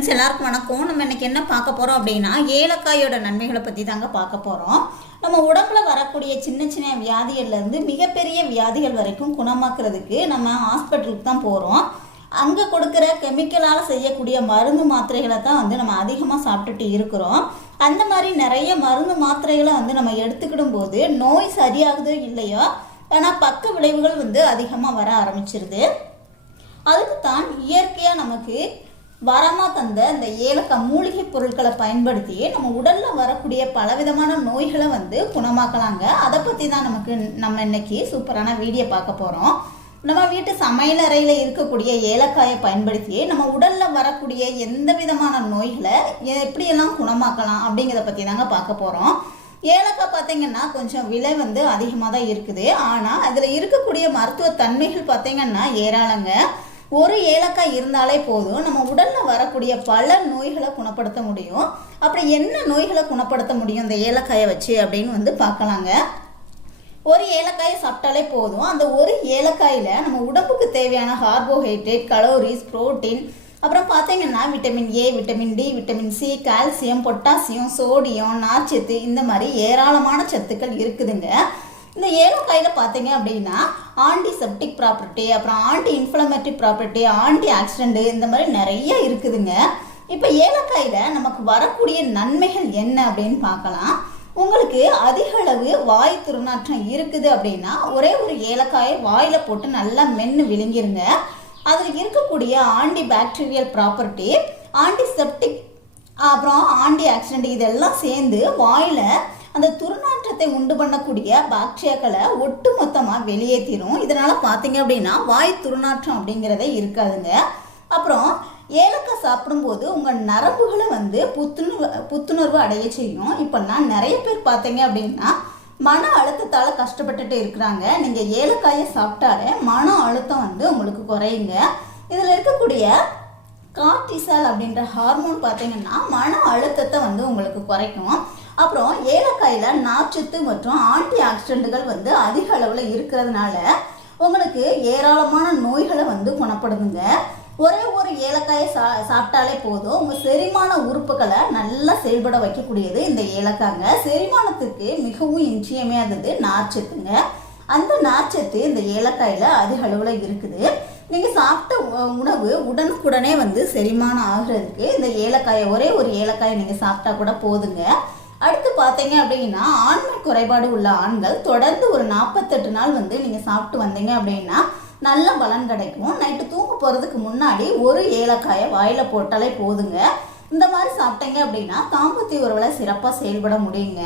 Friends எல்லாருக்கும் வணக்கம். நம்ம இன்னைக்கு என்ன பார்க்க போகிறோம் அப்படின்னா ஏலக்காயோட நன்மைகளை பற்றி தாங்க பார்க்க போகிறோம் நம்ம உடம்புல வரக்கூடிய சின்ன சின்ன வியாதிகள்லேருந்து மிகப்பெரிய வியாதிகள் வரைக்கும் குணமாக்குறதுக்கு நம்ம ஹாஸ்பிட்டலுக்கு தான் போகிறோம் அங்கே கொடுக்குற கெமிக்கலால் செய்யக்கூடிய மருந்து மாத்திரைகளை தான் வந்து நம்ம அதிகமாக சாப்பிட்டுட்டு இருக்கிறோம். அந்த மாதிரி நிறைய மருந்து மாத்திரைகளை வந்து நம்ம எடுத்துக்கிடும் போது நோய் சரியாகுதோ இல்லையோ ஆனால் பக்க விளைவுகள் வந்து அதிகமாக வர ஆரம்பிச்சிருது. அதுக்கு தான் இயற்கையாக நமக்கு வரமாக தந்த இந்த ஏலக்காய் மூலிகை பொருட்களை பயன்படுத்தி நம்ம உடலில் வரக்கூடிய பலவிதமான நோய்களை வந்து குணமாக்கலாங்க. அதை பற்றி தான் நமக்கு நம்ம இன்னைக்கு சூப்பரான வீடியோ பார்க்க போகிறோம் நம்ம வீட்டு சமையலறையில் இருக்கக்கூடிய ஏலக்காயை பயன்படுத்தி நம்ம உடலில் வரக்கூடிய எந்த விதமான நோய்களை எப்படியெல்லாம் குணமாக்கலாம் அப்படிங்கிறத பற்றி தாங்க பார்க்க போகிறோம் ஏலக்காய் பார்த்தீங்கன்னா கொஞ்சம் விலை வந்து அதிகமாக தான் இருக்குது. ஆனால் அதில் இருக்கக்கூடிய மருத்துவ தன்மைகள் பார்த்தீங்கன்னா ஏராளங்க. ஒரு ஏலக்காய் இருந்தாலே போதும். நம்ம உடலில் வரக்கூடிய பல நோய்களை குணப்படுத்த முடியும். அப்படி என்ன நோய்களை குணப்படுத்த முடியும் இந்த ஏலக்காயை வச்சு அப்படின்னு வந்து பார்க்கலாங்க. ஒரு ஏலக்காயை சாப்பிட்டாலே போதும். அந்த ஒரு ஏலக்காயில் நம்ம உடம்புக்கு தேவையான கார்போஹைட்ரேட் கலோரிஸ் புரோட்டீன் அப்புறம் பார்த்தீங்கன்னா vitamin A vitamin D vitamin C calcium potassium sodium நார்ச்சத்து இந்த மாதிரி ஏராளமான சத்துக்கள் இருக்குதுங்க. இந்த ஏலக்காயில் பார்த்தீங்க அப்படின்னா ஆன்டிசெப்டிக் ப்ராப்பர்ட்டி அப்புறம் anti inflammatory property anti oxidant இந்த மாதிரி நிறைய இருக்குதுங்க. இப்போ ஏலக்காயில் நமக்கு வரக்கூடிய நன்மைகள் என்ன அப்படின்னு பார்க்கலாம். உங்களுக்கு அதிக அளவு வாய் துர்நாற்றம் இருக்குது அப்படின்னா ஒரே ஒரு ஏலக்காயை வாயில் போட்டு நல்லா மென்று விழுங்கிருங்க. அதில் இருக்கக்கூடிய ஆன்டி பாக்டீரியல் ப்ராப்பர்ட்டி ஆன்டிசெப்டிக் அப்புறம் ஆன்டி ஆக்சிடென்ட் இதெல்லாம் சேர்ந்து வாயில் அந்த துர்நாற்றத்தை உண்டு பண்ணக்கூடிய பாக்டீரியாக்களை ஒட்டு மொத்தமாக வெளியேற்றிடும் இதனால் பார்த்தீங்க அப்படின்னா வாய் துர்நாற்றம் அப்படிங்கிறதே இருக்காதுங்க. அப்புறம் ஏலக்காய் சாப்பிடும்போது உங்கள் நரம்புகளை வந்து புத்துணர்வு புத்துணர்வு அடைய செய்யும். இப்போல்லாம் நிறைய பேர் பார்த்தீங்க அப்படின்னா மன அழுத்தத்தால் கஷ்டப்பட்டுட்டு இருக்கிறாங்க. நீங்கள் ஏலக்காயை சாப்பிட்டாலே மன அழுத்தம் வந்து உங்களுக்கு குறையுங்க. இதில் இருக்கக்கூடிய கார்டிசால் அப்படின்ற ஹார்மோன் பார்த்தீங்கன்னா மன அழுத்தத்தை வந்து உங்களுக்கு குறைக்கும். அப்புறம் ஏலக்காயில் நார்ச்சத்து மற்றும் ஆன்டி ஆக்சிடென்ட்டுகள் வந்து அதிக அளவில் இருக்கிறதுனால உங்களுக்கு ஏராளமான நோய்களை வந்து குணப்படுதுங்க ஒரே ஒரு ஏலக்காயை சா சாப்பிட்டாலே போதும். உங்கள் செரிமான உறுப்புகளை நல்லா செயல்பட வைக்கக்கூடியது இந்த ஏலக்காங்க. செரிமானத்துக்கு மிகவும் இன்றியமையாதது நார்ச்சத்துங்க. அந்த நார்ச்சத்து இந்த ஏலக்காயில் அதிக அளவில் இருக்குது. நீங்கள் சாப்பிட்ட உ- உணவு உடனுக்குடனே வந்து செரிமானம் ஆகுறதுக்கு இந்த ஏலக்காயை ஒரே ஒரு ஏலக்காயை நீங்கள் சாப்பிட்டா கூட போதுங்க. அடுத்து பார்த்தீங்க அப்படின்னா ஆண்மை குறைபாடு உள்ள ஆண்கள் தொடர்ந்து ஒரு நாற்பத்தெட்டு நாள் வந்து நீங்கள் சாப்பிட்டு வந்தீங்க அப்படின்னா நல்ல பலன் கிடைக்கும். நைட்டு தூங்க போகிறதுக்கு முன்னாடி ஒரு ஏலக்காயை வாயில் போட்டாலே போதுங்க. இந்த மாதிரி சாப்பிட்டீங்க அப்படின்னா தாம்பத்திய உறவில் சிறப்பாக செயல்பட முடியுங்க.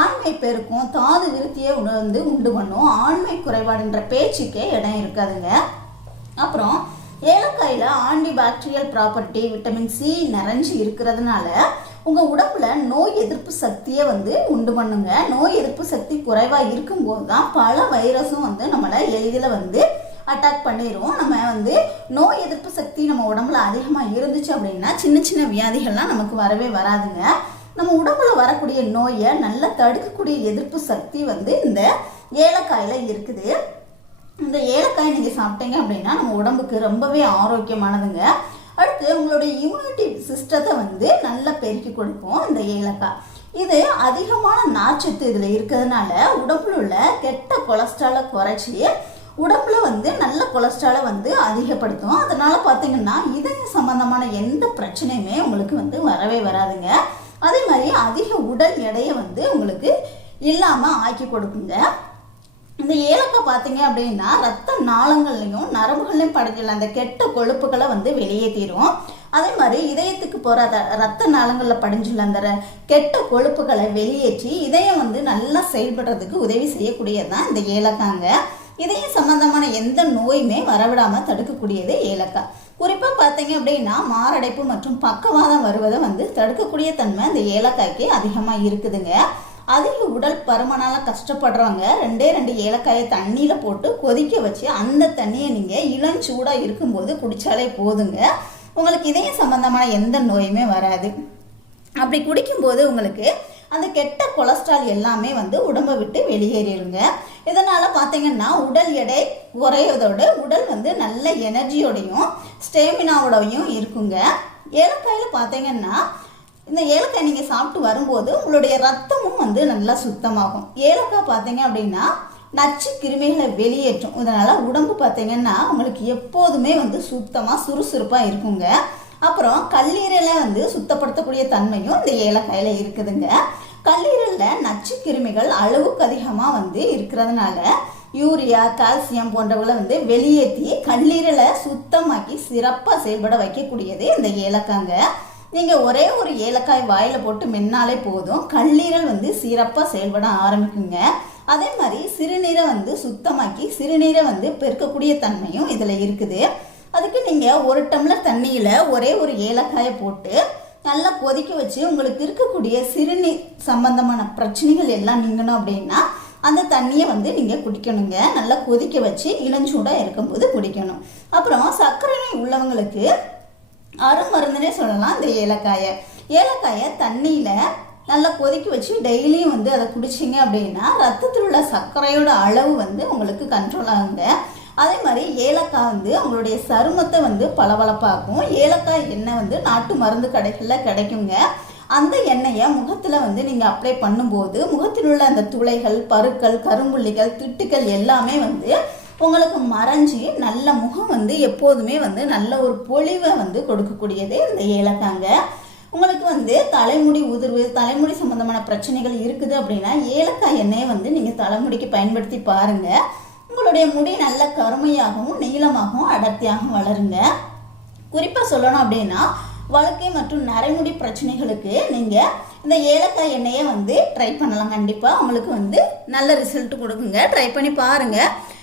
ஆண்மை பெருக்கும் தாது விருத்தியை உணர்ந்து உண்டு பண்ணும். ஆண்மை குறைபாடுன்ற பேச்சுக்கே இடம் இருக்காதுங்க. அப்புறம் ஏலக்காயில் anti bacterial property vitamin C நிறைஞ்சு இருக்கிறதுனால உங்கள் உடம்புல நோய் எதிர்ப்பு சக்தியை வந்து உண்டு பண்ணுங்க. நோய் எதிர்ப்பு சக்தி குறைவாக இருக்கும்போது தான் பல வைரஸும் வந்து நம்மளை எளிதில் வந்து அட்டாக் பண்ணிடும் நம்ம வந்து நோய் எதிர்ப்பு சக்தி நம்ம உடம்புல அதிகமாக இருந்துச்சு அப்படின்னா சின்ன சின்ன வியாதிகள்லாம் நமக்கு வரவே வராதுங்க. நம்ம உடம்புல வரக்கூடிய நோயை நல்லா தடுக்கக்கூடிய எதிர்ப்பு சக்தி வந்து இந்த ஏலக்காயில் இருக்குது. இந்த ஏலக்காய் நீங்கள் சாப்பிட்டீங்க அப்படின்னா நம்ம உடம்புக்கு ரொம்பவே ஆரோக்கியமானதுங்க. அடுத்து உங்களுடைய இம்யூனிட்டி சிஸ்டத்தை வந்து நல்லா பெருக்கி கொடுக்கும் இந்த ஏலக்காய். இது அதிகமான நார்ச்சத்து இதில் இருக்கிறதுனால உடம்புல உள்ள கெட்ட கொலஸ்ட்ராலை குறைச்சி உடம்புல வந்து நல்ல கொலஸ்ட்ராலை வந்து அதிகப்படுத்தும். அதனால பார்த்தீங்கன்னா இதய சம்பந்தமான எந்த பிரச்சனையுமே உங்களுக்கு வந்து வரவே வராதுங்க. அதே மாதிரி அதிக உடல் எடையை வந்து உங்களுக்கு இல்லாமல் ஆக்கி கொடுக்குங்க. இந்த ஏலக்காய் பார்த்தீங்க அப்படின்னா ரத்த நாளங்கள்லையும் நரம்புகள்லையும் படைக்கல அந்த கெட்ட கொழுப்புகளை வந்து வெளியேற்றிடும் அதே மாதிரி இதயத்துக்கு போகிற ரத்த நாளங்களில் படிஞ்சுள்ள அந்த ர- கெட்ட கொழுப்புகளை வெளியேற்றி இதயம் வந்து நல்லா செயல்படுறதுக்கு உதவி செய்யக்கூடியது தான் இந்த ஏலக்காங்க. இதயம் சம்பந்தமான எந்த நோயுமே வரவிடாமல் தடுக்கக்கூடியது ஏலக்காய் குறிப்பாக பார்த்தீங்க அப்படின்னா மாரடைப்பு மற்றும் பக்கவாதம் வருவதை வந்து தடுக்கக்கூடிய தன்மை இந்த ஏலக்காய்க்கு அதிகமாக இருக்குதுங்க. அதிக உடல் பருமனால் கஷ்டப்படுறவங்க ரெண்டே ரெண்டு ஏலக்காயை தண்ணியில் போட்டு கொதிக்க வச்சு அந்த தண்ணியை நீங்கள் இளஞ்சூடாக இருக்கும்போது குடித்தாலே போதுங்க. உங்களுக்கு இதயம் சம்பந்தமான எந்த நோயுமே வராது. அப்படி குடிக்கும்போது உங்களுக்கு அந்த கெட்ட கொலஸ்ட்ரால் எல்லாமே வந்து உடம்பை விட்டு வெளியேறிடுங்க. இதனால் பார்த்தீங்கன்னா உடல் எடை குறையதோடு உடல் வந்து நல்ல எனர்ஜியோடையும் ஸ்டேமினாவோடையும் இருக்குங்க. ஏலக்காயில் பார்த்தீங்கன்னா இந்த ஏலக்காய் நீங்கள் சாப்பிட்டு வரும்போது உங்களுடைய ரத்தமும் வந்து நல்லா சுத்தமாகும். ஏலக்காய் பார்த்தீங்க அப்படின்னா நச்சு கிருமிகளை வெளியேற்றும். இதனால் உடம்பு பார்த்தீங்கன்னா உங்களுக்கு எப்போதுமே வந்து சுத்தமாக சுறுசுறுப்பாக இருக்குங்க. அப்புறம் கல்லீரலை வந்து சுத்தப்படுத்தக்கூடிய தன்மையும் இந்த ஏலக்காயில் இருக்குதுங்க. கல்லீரலில் நச்சு கிருமிகள் அளவுக்கு அதிகமாக வந்து இருக்கிறதுனால யூரியா கால்சியம் போன்றவங்களை வந்து வெளியேற்றி கல்லீரலை சுத்தமாக்கி சிறப்பாக செயல்பட வைக்கக்கூடியது இந்த ஏலக்காங்க. நீங்கள் ஒரே ஒரு ஏலக்காய் வாயில் போட்டு மென்னாலே போதும். கல்லீரல் வந்து சிறப்பாக செயல்பட ஆரம்பிக்குங்க. அதே மாதிரி சிறுநீரை வந்து சுத்தமாக்கி சிறுநீரை வந்து பெருக்கக்கூடிய தன்மையும் இதில் இருக்குது. அதுக்கு நீங்கள் ஒரு டம்ளர் தண்ணியில் ஒரே ஒரு ஏலக்காயை போட்டு நல்லா கொதிக்க வச்சு உங்களுக்கு இருக்கக்கூடிய சிறுநீர் சம்பந்தமான பிரச்சனைகள் எல்லாம் நீங்கணும் அப்படின்னா அந்த தண்ணியை வந்து நீங்கள் குடிக்கணுங்க. நல்லா கொதிக்க வச்சு இளஞ்சூடாக இருக்கும்போது குடிக்கணும். அப்புறம் சர்க்கரை நோய் உள்ளவங்களுக்கு அருமருந்துனே சொல்லலாம் இந்த ஏலக்காயை. ஏலக்காயை தண்ணியில் நல்லா கொதிக்க வச்சு டெய்லியும் வந்து அதை குடிச்சிங்க அப்படின்னா ரத்தத்தில் உள்ள சர்க்கரையோட அளவு வந்து உங்களுக்கு கண்ட்ரோல் ஆகுங்க. அதே மாதிரி ஏலக்காய் வந்து உங்களுடைய சருமத்தை வந்து பளபளப்பாக்கும். ஏலக்காய் எண்ணெய் வந்து நாட்டு மருந்து கடைகளில் கிடைக்குங்க. அந்த எண்ணெயை முகத்தில் வந்து நீங்கள் அப்ளை பண்ணும்போது முகத்தில் உள்ள அந்த துளைகள் பருக்கள் கரும்புள்ளிகள் திட்டுக்கள் எல்லாமே வந்து உங்களுக்கு மறைஞ்சி நல்ல முகம் வந்து எப்போதுமே வந்து நல்ல ஒரு பொழிவை வந்து கொடுக்கக்கூடியது இந்த ஏலக்காங்க. உங்களுக்கு வந்து தலைமுடி உதிர்வு தலைமுடி சம்பந்தமான பிரச்சனைகள் இருக்குது அப்படின்னா ஏலக்காய் எண்ணெயை வந்து நீங்கள் தலைமுடிக்கு பயன்படுத்தி பாருங்கள் உங்களுடைய முடி நல்ல கருமையாகவும் நீளமாகவும் அடர்த்தியாகவும் வளருங்க. குறிப்பாக சொல்லணும் அப்படின்னா வழக்கை மற்றும் நரைமுடி பிரச்சனைகளுக்கு நீங்கள் இந்த ஏலக்காய் எண்ணெயை வந்து ட்ரை பண்ணலாம். கண்டிப்பாக உங்களுக்கு வந்து நல்ல ரிசல்ட் கொடுக்குங்க. ட்ரை பண்ணி பாருங்கள்